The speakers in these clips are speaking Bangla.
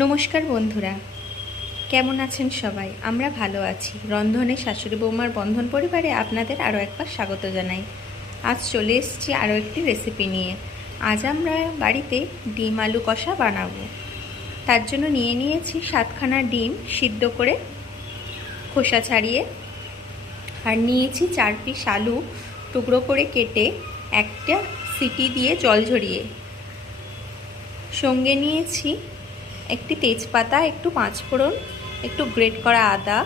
নমস্কার বন্ধুরা, কেমন আছেন সবাই? আমরা ভালো আছি। রন্ধনে শাশুড়ি বৌমার বন্ধন পরিবারে আপনাদের আরও একবার স্বাগত জানাই। আজ চলে এসেছি আরও একটি রেসিপি নিয়ে। আজ আমরা বাড়িতে ডিম আলু কষা বানাবো। তার জন্য নিয়ে নিয়েছি 7খানা ডিম সিদ্ধ করে খোসা ছাড়িয়ে, আর নিয়েছি 4 পিস আলু টুকরো করে কেটে একটা সিটি দিয়ে জল ঝরিয়ে। সঙ্গে নিয়েছি একটি তেজপাতা, একটু পাঁচফোড়ন, একটু গ্রেট করা আদা,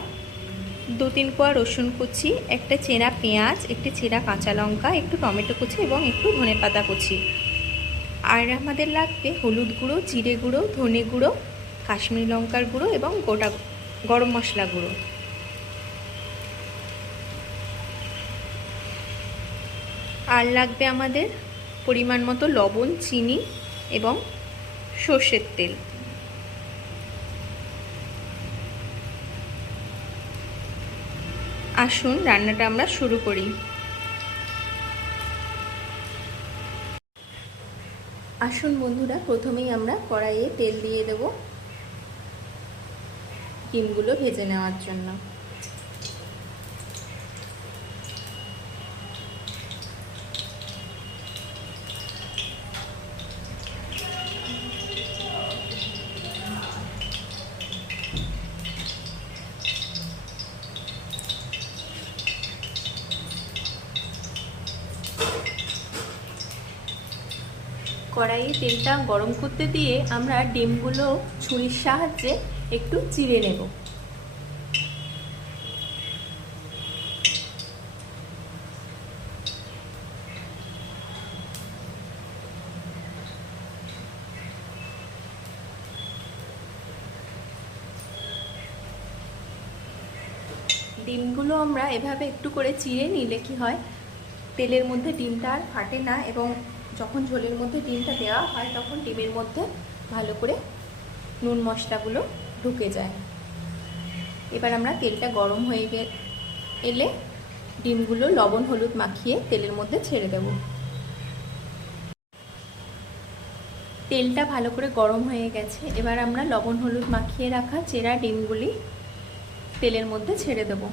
2-3 কোয়া রসুন কুচি, একটা চেরা পেঁয়াজ, একটি চেরা কাঁচা লঙ্কা, একটু টমেটো কুচি এবং একটু ধনেপাতা কুচি। আর আমাদের লাগবে হলুদ গুঁড়ো, জিরে গুঁড়ো, ধনে গুঁড়ো, কাশ্মীরি লঙ্কার গুঁড়ো এবং গোটা গরম মশলা গুঁড়ো। আর লাগবে আমাদের পরিমাণ মতো লবণ, চিনি এবং সর্ষের তেল। আসুন রান্নাটা আমরা শুরু করি। আসুন বন্ধুরা, প্রথমেই আমরা কড়াইয়ে তেল দিয়ে দেব ডিমগুলো ভেজে নেওয়ার জন্য। কড়াইয়ে তেলটা গরম করতে দিয়ে আমরা ডিমগুলো ছুরির সাহায্যে একটু চিড়ে নেব। ডিমগুলো আমরা এভাবে একটু করে চিড়ে নিলে কি হয়, তেলের মধ্যে ডিমটা আর ফাটে না, এবং যখন ঝোলের মধ্যে ডিমটা দেওয়া হয় তখন ডিমের মধ্যে ভালো করে নুন মশলাগুলো ঢুকে যায়। এবার আমরা তেলটা গরম হয়ে এলে ডিমগুলো লবণ হলুদ মাখিয়ে তেলের মধ্যে ছেড়ে দেব। তেলটা ভালো করে গরম হয়ে গেছে। এবার আমরা লবণ হলুদ মাখিয়ে রাখা চেরা ডিমগুলি তেলের মধ্যে ছেড়ে দেব।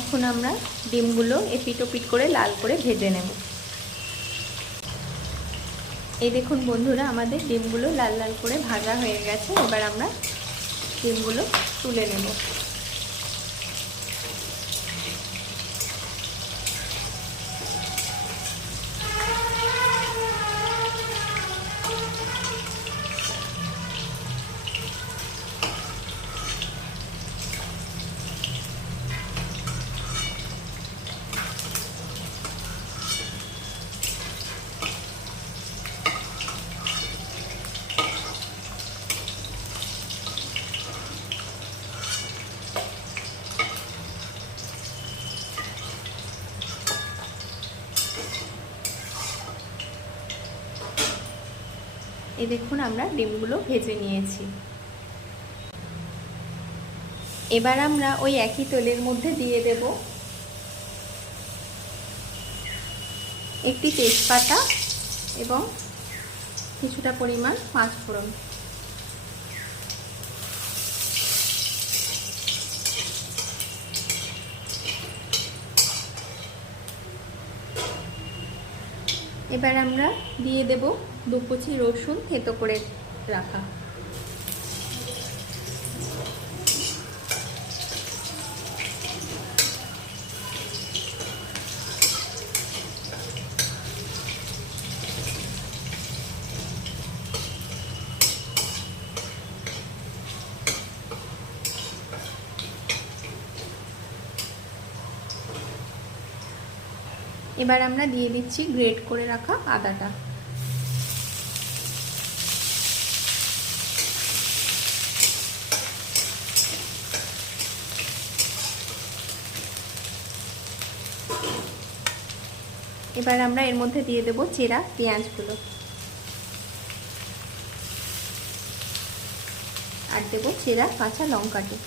এখন আমরা ডিমগুলো এপিট ওপিট করে লাল করে ভেজে নেব। এই দেখুন বন্ধুরা, আমাদের ডিমগুলো লাল লাল করে ভাজা হয়ে গেছে। এবার আমরা ডিমগুলো তুলে নেব। এই দেখুন আমরা ডিমগুলো ভেজে নিয়েছি। এবার আমরা ওই একই তেলের মধ্যে দিয়ে দেব একটি তেজপাতা এবং কিছুটা পরিমাণ পাঁচফোড়ন। এবার আমরা দিয়ে দেব 2 কুচি রসুন থেতো করে রাখা। এবার আমরা দিয়ে দিচ্ছি গ্রেট করে রাখা আদাটা। এবার আমরা এর মধ্যে দিয়ে দেব চেরা পেঁয়াজগুলো, আর দেব চেরা কাঁচা লঙ্কাটি।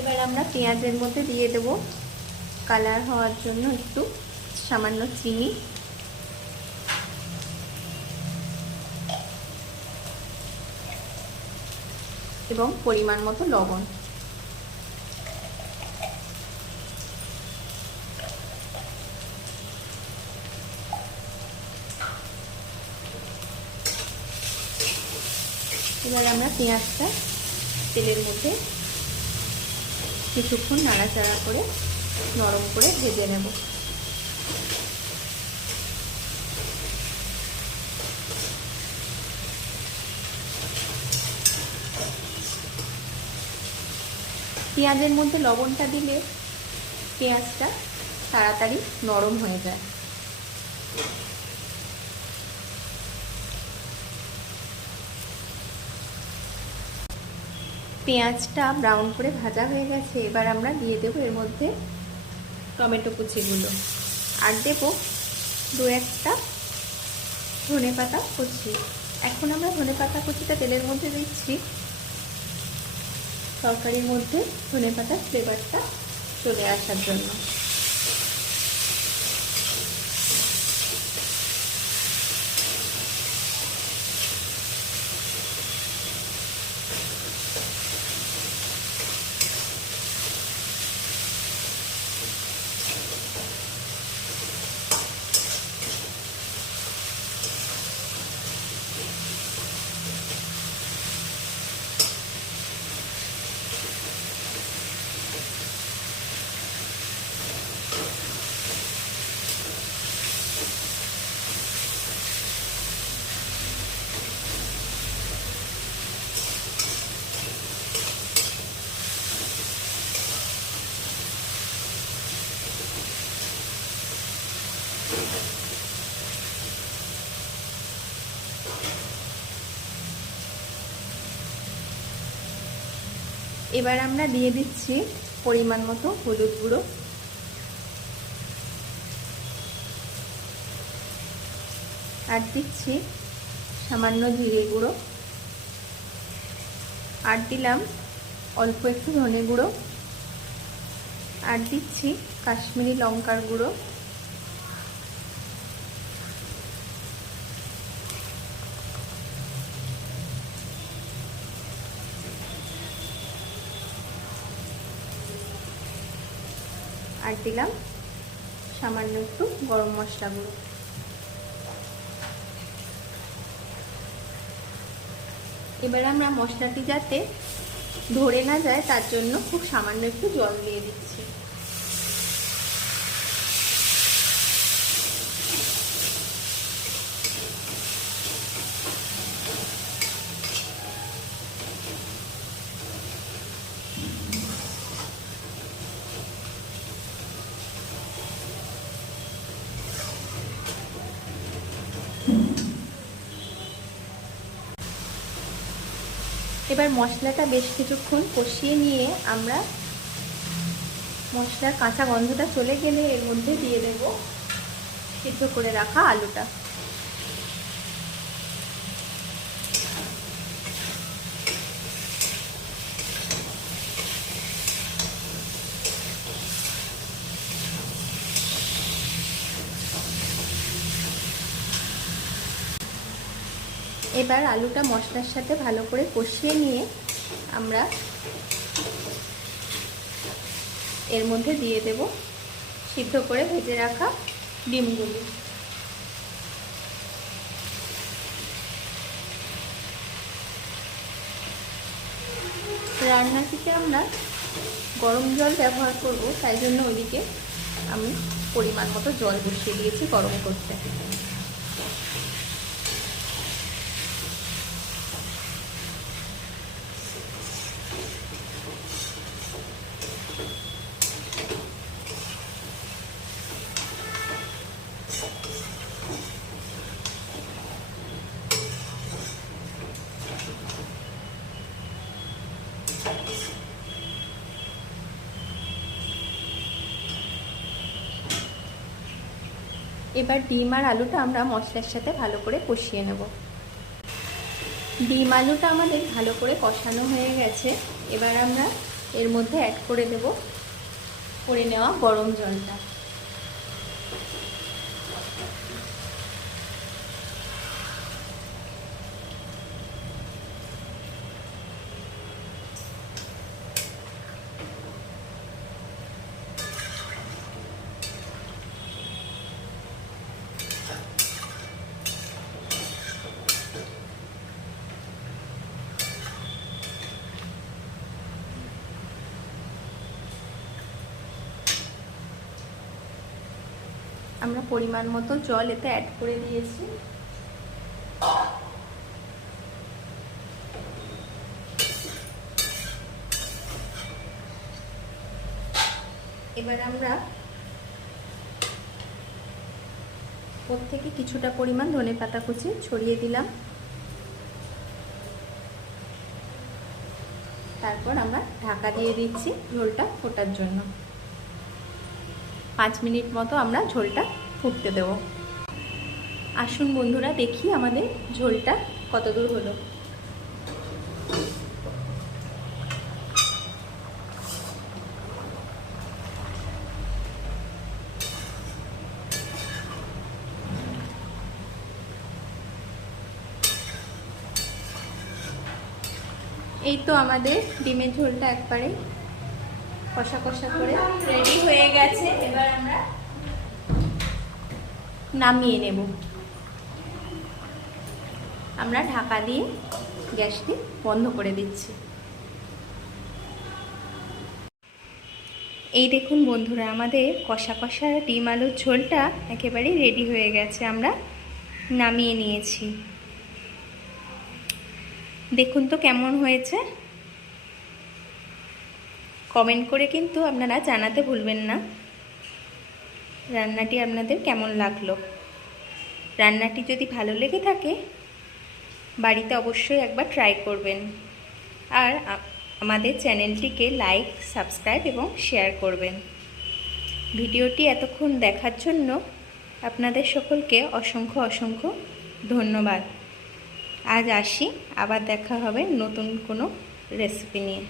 এবার আমরা পেঁয়াজের মধ্যে দিয়ে দেব কালার হওয়ার জন্য একটু সামান্য চিনি, এবং পরিমাণ মতো লবণ। এবার আমরা পেঁয়াজটা তেলের মধ্যে কিছুক্ষণ নাড়াচাড়া করে নরম করে ভেজে নেব। পেঁয়াজের মধ্যে লবণটা দিলে পেঁয়াজটা তাড়াতাড়ি নরম হয়ে যায়। পেঁয়াজটা ব্রাউন করে ভাজা হয়ে গেছে। এবার আমরা দিয়ে দেবো এর মধ্যে টমেটো কুচিগুলো, আর দেবো দু একটা ধনেপাতা কুচি। এখন আমরা ধনেপাতা কুচিটা তেলের মধ্যে দিচ্ছি তরকারির মধ্যে ধনেপাতার ফ্লেভারটা চলে আসার জন্য। এবার আমরা দিয়ে দিচ্ছি পরিমাণ মতো হলুদ গুঁড়ো, আর দিচ্ছি সামান্য জিরে গুঁড়ো, আর দিলাম অল্প একটু ধনে গুঁড়ো, আর দিচ্ছি কাশ্মীরি লঙ্কার গুঁড়ো, আর দিলাম সামান্য একটু গরম মশলা গুঁড়ো। এবার আমরা মশলাটি যাতে ধরে না যায় তার জন্য খুব সামান্য একটু জল দিয়ে দিচ্ছি। এবার মশলাটা বেশ কিছুক্ষণ কষিয়ে নিয়ে আমরা মশলার কাঁচা গন্ধটা চলে গেলে এর মধ্যে দিয়ে দেব সিদ্ধ করে রাখা আলুটা। এবার আলুটা মশলার সাথে ভালো করে কষিয়ে নিয়ে আমরা এর মধ্যে দিয়ে দেব সিদ্ধ করে ভেজে রাখা ডিমগুলি। রান্নাটিতে আমরা গরম জল ব্যবহার করব, তাই জন্য ওইদিকে আমি পরিমাণ মতো জল বসিয়ে দিয়েছি গরম করতে। এবার ডিম আর আলুটা আমরা মশলার সাথে ভালো করে কষিয়ে নেব। ডিম আলুটা আমাদের ভালো করে কষানো হয়ে গেছে। এবার আমরা এর মধ্যে অ্যাড করে দেব করে নেওয়া গরম জলটা। আমরা পরিমাণ মতো জল এতে অ্যাড করে দিয়েছি। এবার আমরা ওর থেকে কিছুটা পরিমাণ ধনেপাতা কুচি ছড়িয়ে দিলাম। তারপর আমরা ঢাকা দিয়ে দিচ্ছি ঝোলটা ফোটার জন্য। 5 মিনিট মতো আমরা ঝোলটা ফুটতে দেব। আসুন বন্ধুরা, দেখি আমাদের ঝোলটা কতদূর হলো। এই তো আমাদের ডিমের ঝোলটা একবারে কষা কষা করে রেডি হয়ে গেছে। এবার আমরা নামিয়ে নেব। আমরা ঢাকা দিয়ে গ্যাসটি বন্ধ করে দিচ্ছি। এই দেখুন বন্ধুরা, আমাদের কষা কষা ডিম আলুর ঝোলটা একেবারেই রেডি হয়ে গেছে। আমরা নামিয়ে নিয়েছি। দেখুন তো কেমন হয়েছে। কমেন্ট করে কিন্তু আপনারা জানাতে ভুলবেন না রান্নাটি আপনাদের কেমন লাগলো। রান্নাটি যদি ভালো লেগে থাকে বাড়িতে অবশ্যই একবার ট্রাই করবেন। আর আমাদের চ্যানেলটিকে লাইক, সাবস্ক্রাইব এবং শেয়ার করবেন। ভিডিওটি এতক্ষণ দেখার জন্য আপনাদের সকলকে অসংখ্য অসংখ্য ধন্যবাদ। আজ আসি, আবার দেখা হবে নতুন কোনো রেসিপি নিয়ে।